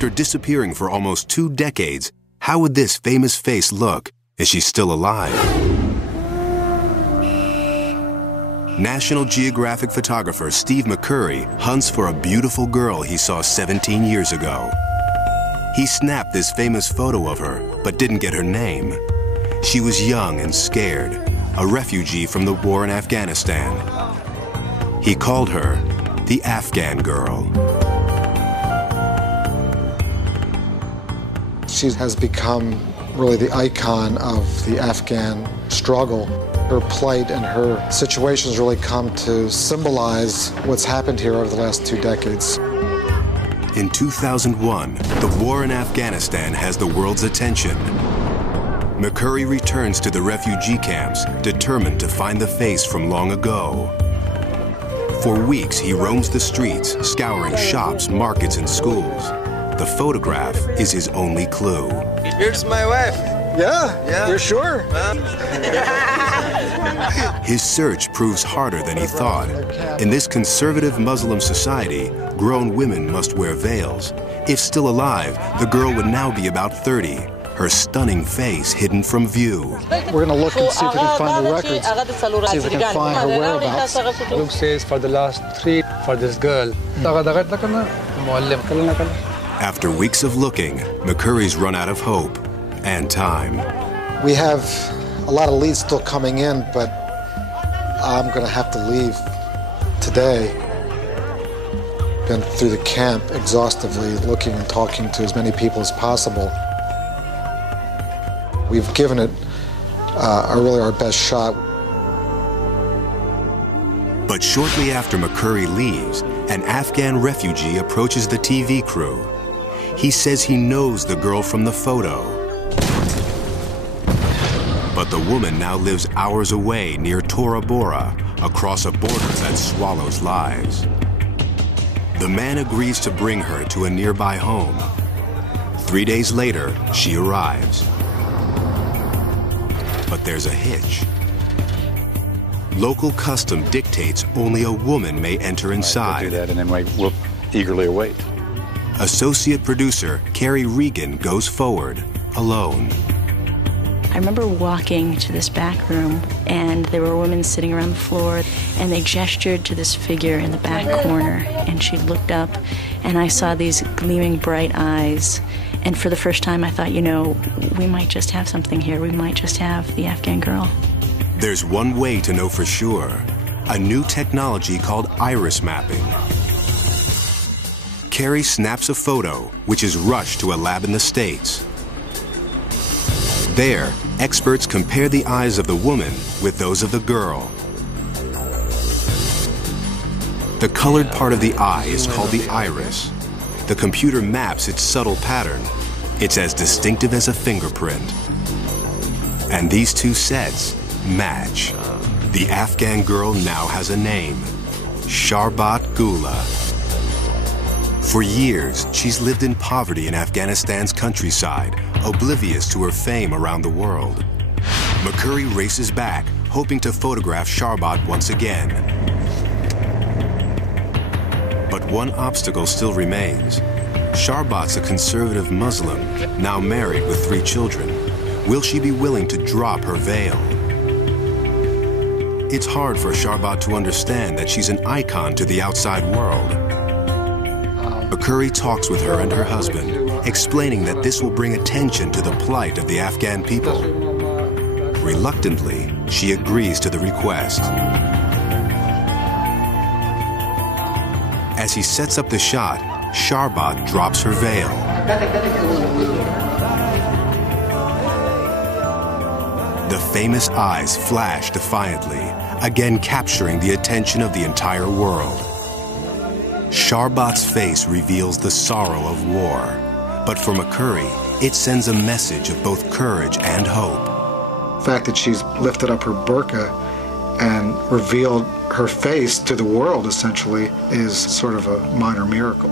After disappearing for almost 2 decades, how would this famous face look? Is she still alive? National Geographic photographer Steve McCurry hunts for a beautiful girl he saw 17 years ago. He snapped this famous photo of her, but didn't get her name. She was young and scared, a refugee from the war in Afghanistan. He called her the Afghan Girl. She has become really the icon of the Afghan struggle. Her plight and her situations really come to symbolize what's happened here over the last 2 decades. In 2001, the war in Afghanistan has the world's attention. McCurry returns to the refugee camps, determined to find the face from long ago. For weeks, he roams the streets, scouring shops, markets, and schools. The photograph is his only clue. Here's my wife. Yeah, you're sure? His search proves harder than he thought. In this conservative Muslim society, grown women must wear veils. If still alive, the girl would now be about 30, her stunning face hidden from view. We're going to look and see if we can find the records, see if we can find her whereabouts. Look says for the last 3 for this girl. After weeks of looking, McCurry's run out of hope and time. We have a lot of leads still coming in, but I'm going to have to leave today. Been through the camp exhaustively, looking and talking to as many people as possible. We've given it really our best shot. But shortly after McCurry leaves, an Afghan refugee approaches the TV crew. He says he knows the girl from the photo. But the woman now lives hours away near Tora Bora, across a border that swallows lives. The man agrees to bring her to a nearby home. 3 days later, she arrives. But there's a hitch. Local custom dictates only a woman may enter inside. We'll do that, and then we'll eagerly await. Associate producer Carrie Regan goes forward, alone. I remember walking to this back room, and there were women sitting around the floor, and they gestured to this figure in the back corner, and she looked up, and I saw these gleaming bright eyes. And for the first time, I thought, you know, we might just have something here. We might just have the Afghan Girl. There's one way to know for sure. A new technology called iris mapping. Carrie snaps a photo, which is rushed to a lab in the States. There, experts compare the eyes of the woman with those of the girl. The colored part of the eye is called the iris. The computer maps its subtle pattern. It's as distinctive as a fingerprint. And these two sets match. The Afghan girl now has a name, Sharbat Gula. For years, she's lived in poverty in Afghanistan's countryside, oblivious to her fame around the world. McCurry races back, hoping to photograph Sharbat once again. But one obstacle still remains. Sharbat's a conservative Muslim, now married with 3 children. Will she be willing to drop her veil? It's hard for Sharbat to understand that she's an icon to the outside world. McCurry talks with her and her husband, explaining that this will bring attention to the plight of the Afghan people. Reluctantly, she agrees to the request. As he sets up the shot, Sharbat drops her veil. The famous eyes flash defiantly, again capturing the attention of the entire world. Sharbat's face reveals the sorrow of war, but for McCurry, it sends a message of both courage and hope. The fact that she's lifted up her burqa and revealed her face to the world, essentially, is sort of a minor miracle.